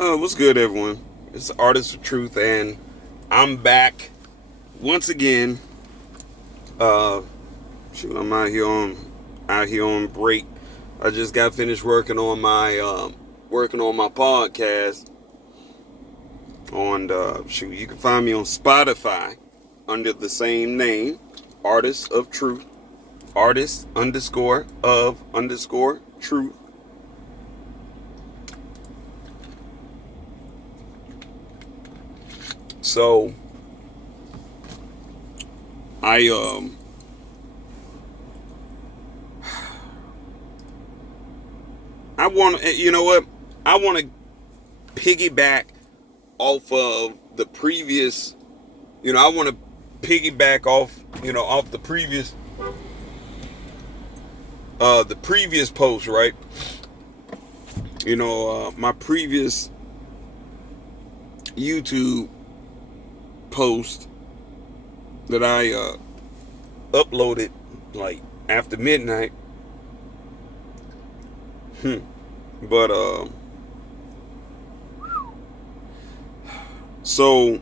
What's good, everyone? It's the Artist of Truth, and I'm back once again. Uh, I'm out here on break. I just got finished working on my podcast. You can find me on Spotify under the same name, Artist of Truth, Artist underscore of underscore Truth. So I I want to, you know what? I want to piggyback off of the previous, I want to piggyback off the previous post, right? My previous YouTube post that I uploaded like after midnight. But so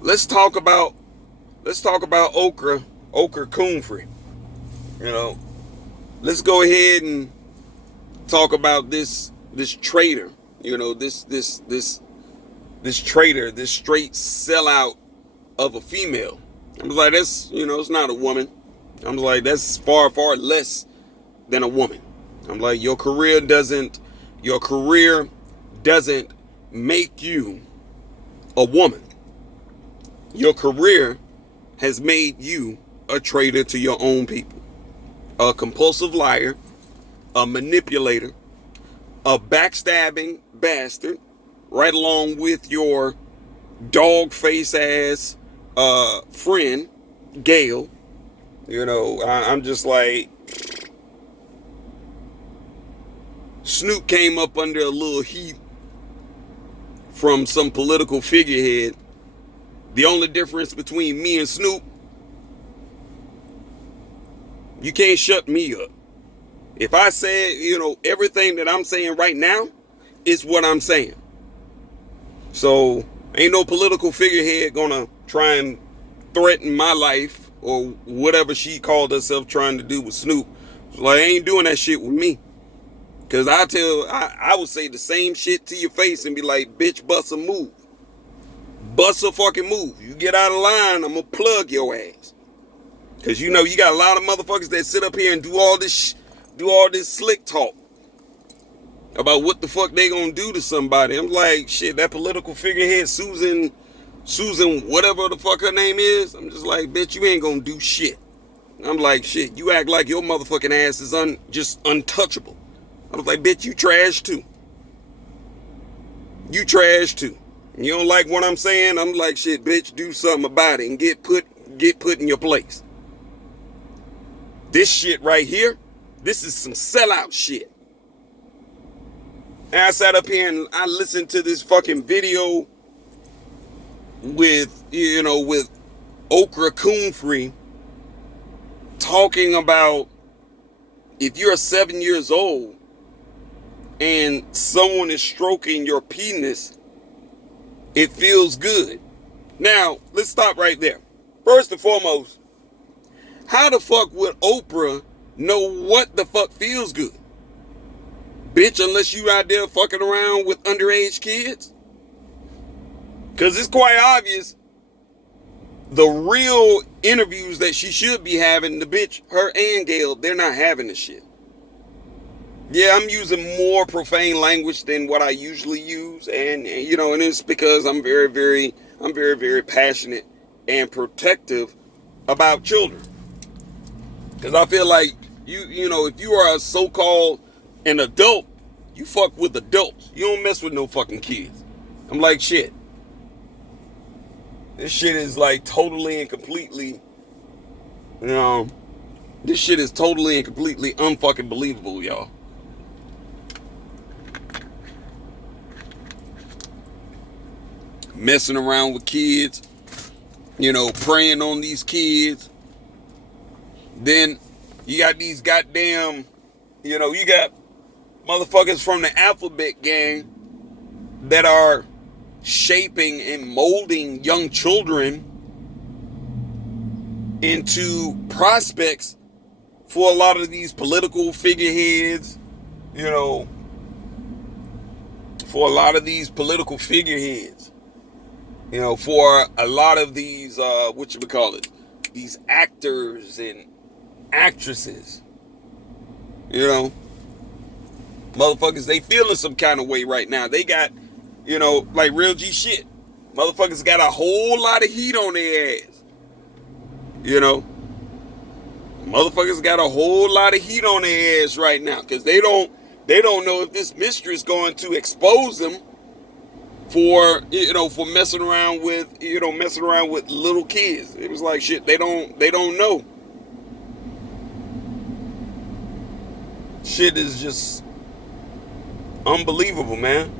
let's talk about okra koonfrey. Let's go ahead and talk about this traitor. This traitor, this straight sellout of a female. I'm like, it's not a woman. I'm like, that's far less than a woman. I'm like, your career doesn't make you a woman. Your career has made you a traitor to your own people, a compulsive liar, a manipulator, a backstabbing bastard, right along with your dog face ass friend, Gail. I'm just like, Snoop came up under a little heat from some political figurehead. The only difference between me and Snoop, you can't shut me up. If I said, everything that I'm saying right now is what I'm saying. So ain't no political figurehead gonna try and threaten my life or whatever she called herself trying to do with Snoop. Like, I ain't doing that shit with me. Cause I would say the same shit to your face and be like, bitch, bust a move. Bust a fucking move. You get out of line, I'm gonna plug your ass. Cause you got a lot of motherfuckers that sit up here and do all this slick talk about what the fuck they gonna do to somebody. I'm like, shit, that political figurehead, Susan, whatever the fuck her name is. I'm just like, bitch, you ain't gonna do shit. I'm like, shit, you act like your motherfucking ass is just untouchable. I was like, bitch, you trash too. You trash too. You don't like what I'm saying? I'm like, shit, bitch, do something about it and get put in your place. This shit right here, this is some sellout shit. And I sat up here and I listened to this fucking video with okra koonfrey talking about if you're 7 years old and someone is stroking your penis, it feels good. Now, let's stop right there. First and foremost, how the fuck would Oprah know what the fuck feels good? Bitch, unless you out there fucking around with underage kids? Because it's quite obvious the real interviews that she should be having, the bitch, her and Gail, they're not having the shit. Yeah, I'm using more profane language than what I usually use, and it's because I'm very, very passionate and protective about children. Because I feel like if you are a so-called an adult, you fuck with adults. You don't mess with no fucking kids. I'm like, shit. This shit is like totally and completely, this shit is totally and completely unfucking believable, y'all. Messing around with kids, preying on these kids. Then you got these goddamn, you got motherfuckers from the alphabet gang that are shaping and molding young children into prospects for a lot of these political figureheads, you know, for a lot of these political figureheads, you know, for a lot of these, these actors and actresses, you know, motherfuckers, they feeling some kind of way right now. They got, you know, like real G shit. Motherfuckers got a whole lot of heat on their ass. You know, motherfuckers got a whole lot of heat on their ass right now because they don't know if this mistress going to expose them for, you know, for messing around with little kids. It was like shit. They don't know. Shit is just unbelievable, man.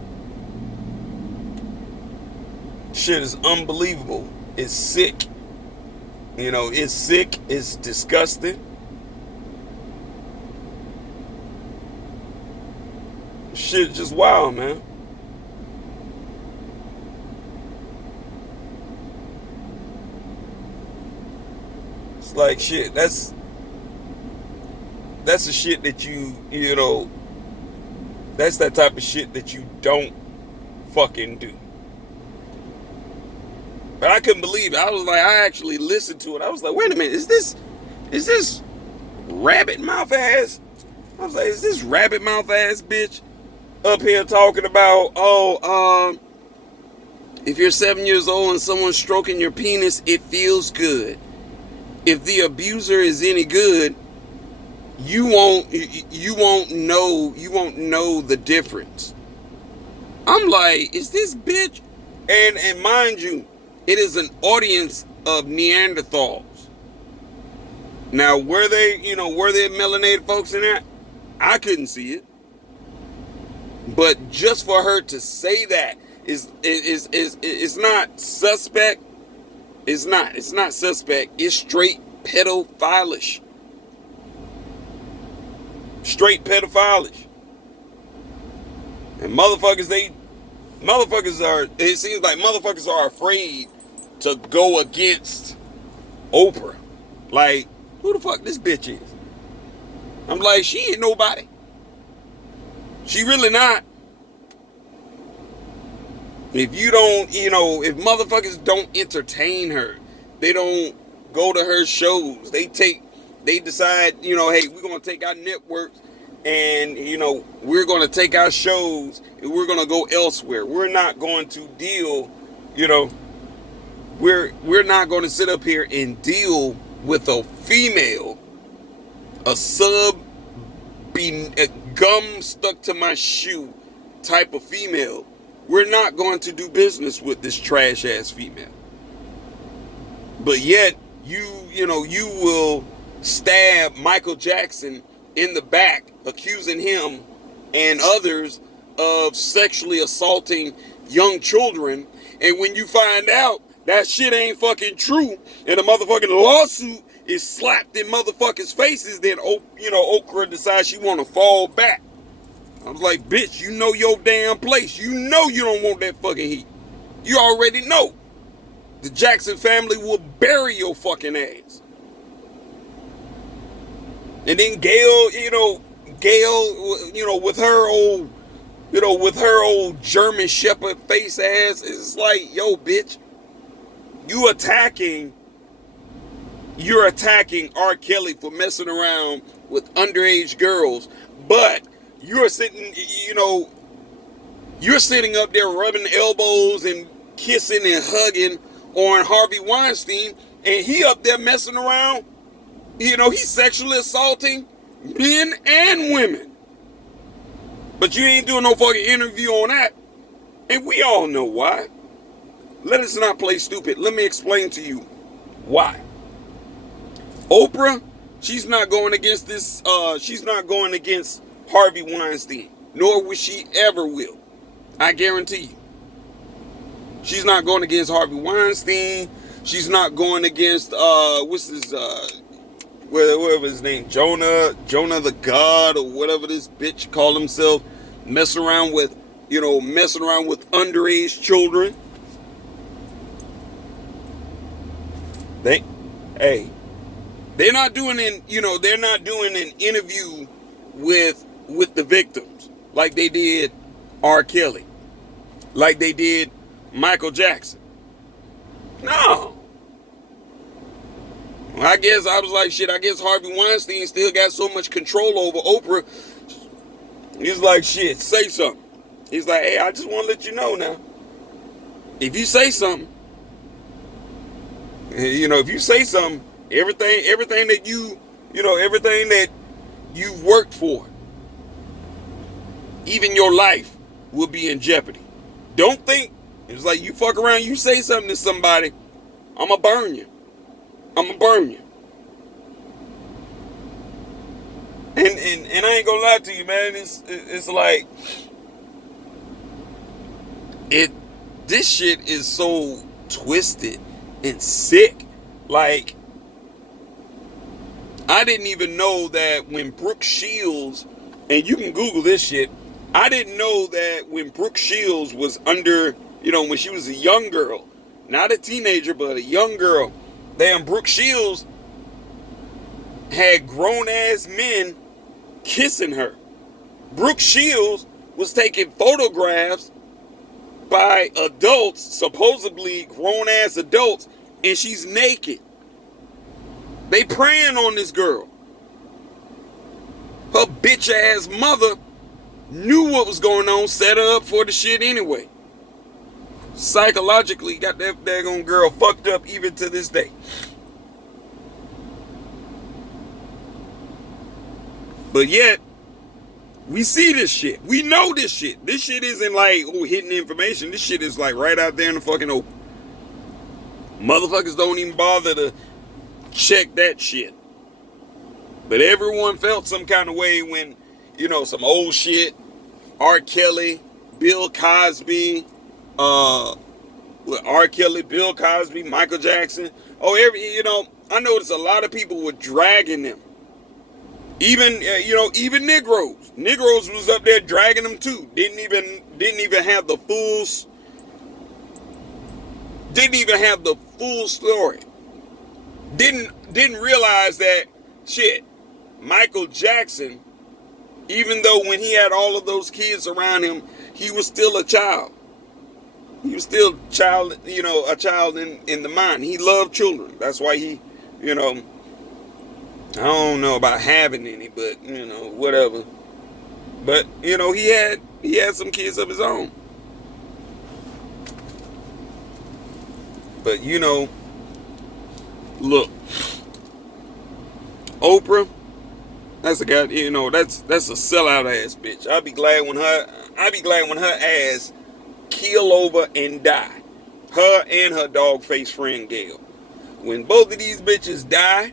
Shit is unbelievable. It's sick. You know, it's sick. It's disgusting. Shit just wild, man. It's like shit. That's the shit that you know, that's that type of shit that you don't fucking do. But I couldn't believe it. I was like, I actually listened to it. I was like, wait a minute, is this rabbit mouth ass? I was like, is this rabbit mouth ass bitch up here talking about, if you're 7 years old and someone's stroking your penis, it feels good. If the abuser is any good, you won't know the difference. I'm like, is this bitch? And mind you, it is an audience of Neanderthals. Now, were they melanated folks in that? I couldn't see it. But just for her to say that is not suspect. It's not suspect. It's straight pedophilish. Straight pedophilish. And it seems like motherfuckers are afraid to go against Oprah. Like, who the fuck this bitch is? I'm like, she ain't nobody. She really not. If you don't, if motherfuckers don't entertain her, they don't go to her shows, they decide, hey, we're going to take our networks and, we're going to take our shows and we're going to go elsewhere. We're not going to deal, we're not going to sit up here and deal with a female, a gum stuck to my shoe type of female. We're not going to do business with this trash ass female. But yet you will stab Michael Jackson in the back, accusing him and others of sexually assaulting young children. And when you find out that shit ain't fucking true and a motherfucking lawsuit is slapped in motherfuckers' faces, then Okra decides she want to fall back. I was like, bitch, you know your damn place. You know you don't want that fucking heat. You already know. The Jackson family will bury your fucking ass. And then Gail, with her old German Shepherd face ass, it's like, yo, bitch, you're attacking R. Kelly for messing around with underage girls, but you're sitting up there rubbing elbows and kissing and hugging on Harvey Weinstein, and he up there messing around. He's sexually assaulting men and women. But you ain't doing no fucking interview on that. And we all know why. Let us not play stupid. Let me explain to you why. Oprah, she's not going against this, she's not going against Harvey Weinstein, nor will she ever will. I guarantee you. She's not going against Harvey Weinstein. She's not going against, whatever his name, Jonah the God, or whatever this bitch called himself, messing around with underage children. Hey, they're not doing an interview with the victims like they did R. Kelly, like they did Michael Jackson. No. I guess I was like, shit, I guess Harvey Weinstein still got so much control over Oprah. He's like, shit, say something. He's like, hey, I just want to let you know now. If you say something, if you say something, everything that everything that you've worked for, even your life, will be in jeopardy. Don't think, it's like you fuck around, you say something to somebody, I'm going to burn you. I'm gonna burn you. And I ain't gonna lie to you, man. It's like this shit is so twisted and sick. Like, I didn't even know that when Brooke Shields, and you can Google this shit, I didn't know that when Brooke Shields was under, when she was a young girl, not a teenager, but a young girl, damn, Brooke Shields had grown-ass men kissing her. Brooke Shields was taking photographs by adults, supposedly grown-ass adults, and she's naked. They preying on this girl. Her bitch-ass mother knew what was going on, set her up for the shit anyway. Psychologically got that daggone girl fucked up even to this day. But yet, we see this shit. We know this shit. This shit isn't like, hidden information. This shit is like right out there in the fucking open. Motherfuckers don't even bother to check that shit. But everyone felt some kind of way when, some old shit, R. Kelly, Bill Cosby, R. Kelly, Bill Cosby, Michael Jackson. I noticed a lot of people were dragging them. Even Negroes. Negroes was up there dragging them too. Didn't even have the full story. Didn't realize that shit. Michael Jackson, even though when he had all of those kids around him, he was still a child. He was still a child in the mind. He loved children. That's why he, I don't know about having any, but, whatever. But, he had some kids of his own. But, look, Oprah, that's a guy, that's a sellout ass bitch. I'll be glad when her ass keel over and die. Her and her dog face friend Gail. When both of these bitches die,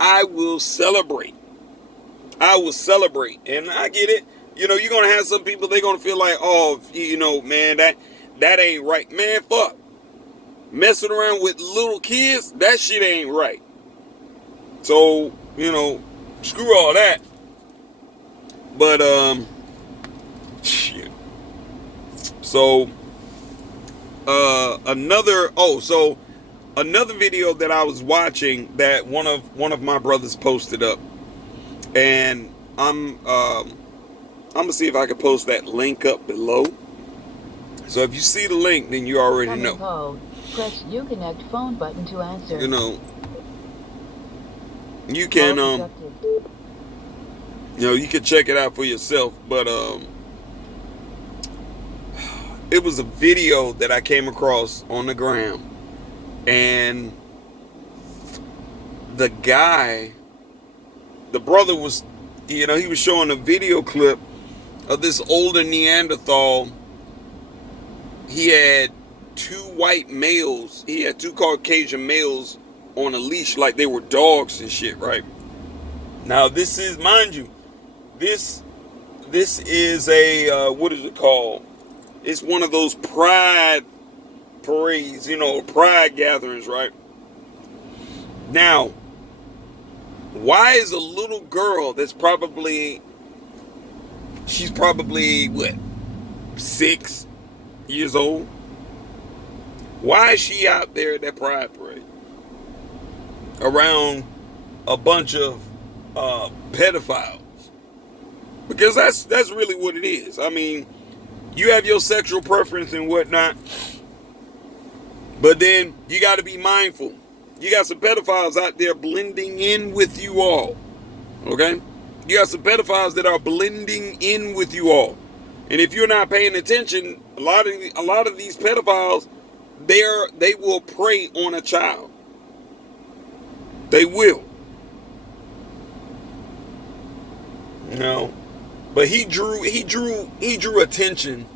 I will celebrate. And I get it. You're going to have some people, they're going to feel like, man, that ain't right. Man, fuck. Messing around with little kids, that shit ain't right. So, screw all that. But, shit. So, another video that I was watching that one of my brothers posted up, and I'm gonna see if I can post that link up below. So if you see the link, then you already know. Code. Press Uconnect phone button to answer. You can you can check it out for yourself, but it was a video that I came across on the gram, and the brother was, he was showing a video clip of this older Neanderthal. He had two white males. He had two Caucasian males on a leash like they were dogs and shit, right? Now, this is, mind you, this is a, what is it called? It's one of those pride parades, pride gatherings, right? Now, Why is a little girl that's she's probably what, 6 years old? Why is she out there at that pride parade around a bunch of pedophiles? Because that's really what it is. I mean, you have your sexual preference and whatnot, but then you got to be mindful. You got some pedophiles out there blending in with you all. Okay? You got some pedophiles that are blending in with you all. And if you're not paying attention, a lot of these pedophiles, they will prey on a child. They will. You know? But he drew attention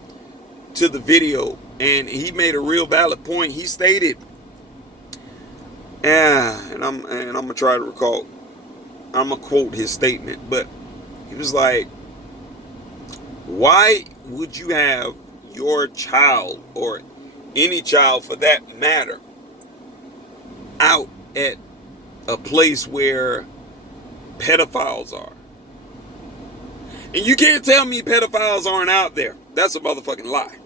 to the video, and he made a real valid point. He stated, and I'm gonna try to recall. I'm gonna quote his statement, but he was like, "Why would you have your child, or any child for that matter, out at a place where pedophiles are? And you can't tell me pedophiles aren't out there. That's a motherfucking lie.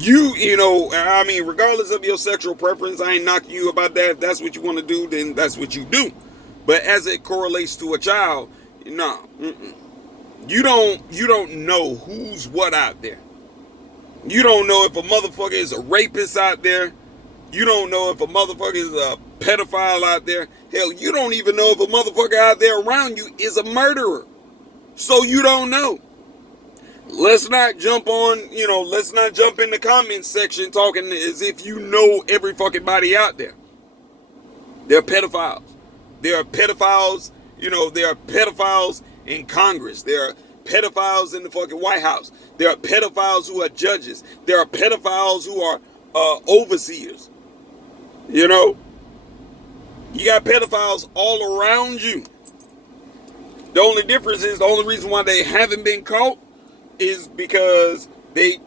You know, I mean, regardless of your sexual preference, I ain't knocking you about that. If that's what you want to do, then that's what you do. But as it correlates to a child, no. You don't know who's what out there. You don't know if a motherfucker is a rapist out there. You don't know if a motherfucker is a pedophile out there. Hell, you don't even know if a motherfucker out there around you is a murderer. So you don't know. Let's not jump let's not jump in the comments section talking as if you know every fucking body out there. They're pedophiles. There are pedophiles, there are pedophiles in Congress. There are pedophiles in the fucking White House. There are pedophiles who are judges. There are pedophiles who are overseers. You got pedophiles all around you. The only difference is, the only reason why they haven't been caught is because they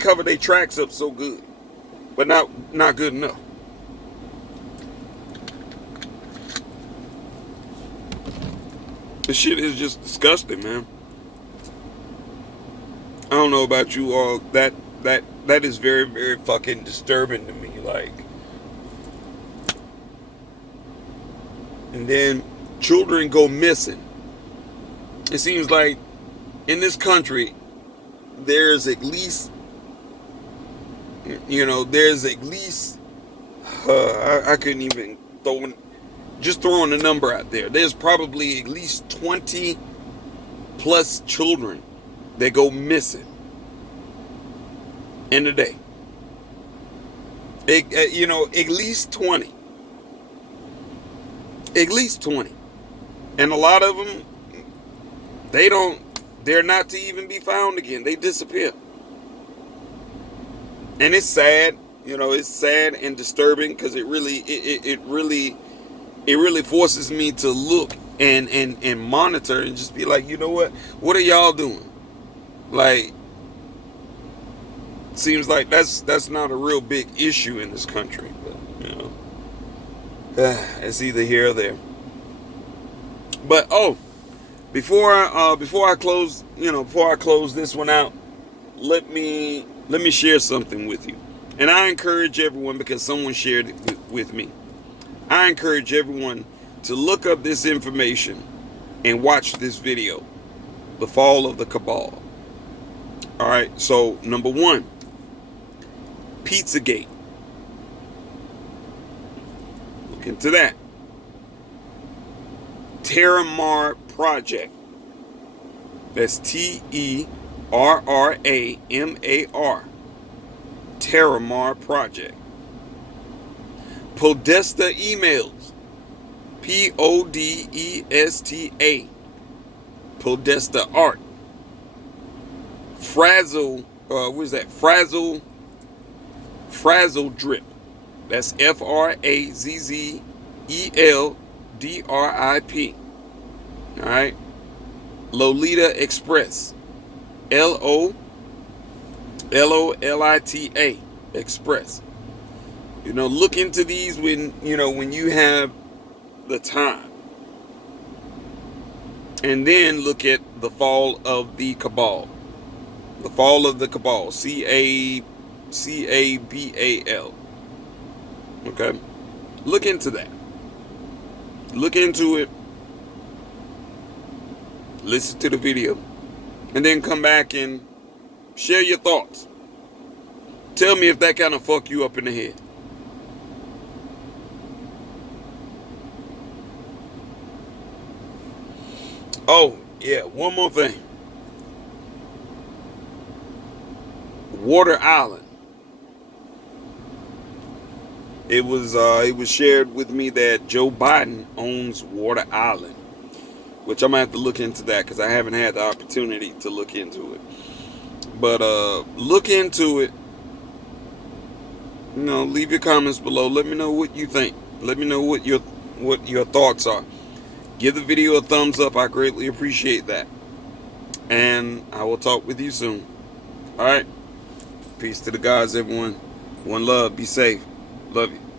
cover their tracks up so good, but not good enough. This shit is just disgusting, man. I don't know about you all. That is very, very fucking disturbing to me. Like, and then children go missing. It seems like in this country, there's at least, I couldn't even throwing a number out there. There's probably at least 20 plus children that go missing in a day. At least 20. At least 20. And a lot of them, they're not to even be found again. They disappear. And it's sad, it's sad and disturbing, because it really forces me to look and monitor and just be like, you know what are y'all doing? Like, seems like that's not a real big issue in this country, but it's either here or there. But before I close this one out, let me share something with you. And I encourage everyone, because someone shared it with me. I encourage everyone to look up this information and watch this video, The Fall of the Cabal. All right, so number 1, Pizzagate. Look into that. Terramar Project. That's TERRAMAR. Terramar Project. Podesta emails. PODESTA. Podesta art. Frazzle. What is that? Frazzle drip. That's FRAZZELDRIP. All right. Lolita Express. LOLITA Express. You know, look into these when, you know, when you have the time. And then look at the fall of the cabal. The fall of the cabal. CABAL. Okay? Look into that. Look into it. Listen to the video. And then come back and share your thoughts. Tell me if that kind of fuck you up in the head. Oh, yeah, one more thing. Water Island. It was shared with me that Joe Biden owns Water Island, which I'm gonna have to look into that because I haven't had the opportunity to look into it. But look into it. You know, leave your comments below. Let me know what you think. Let me know what your thoughts are. Give the video a thumbs up. I greatly appreciate that. And I will talk with you soon. All right. Peace to the gods, everyone. One love. Be safe. Love you.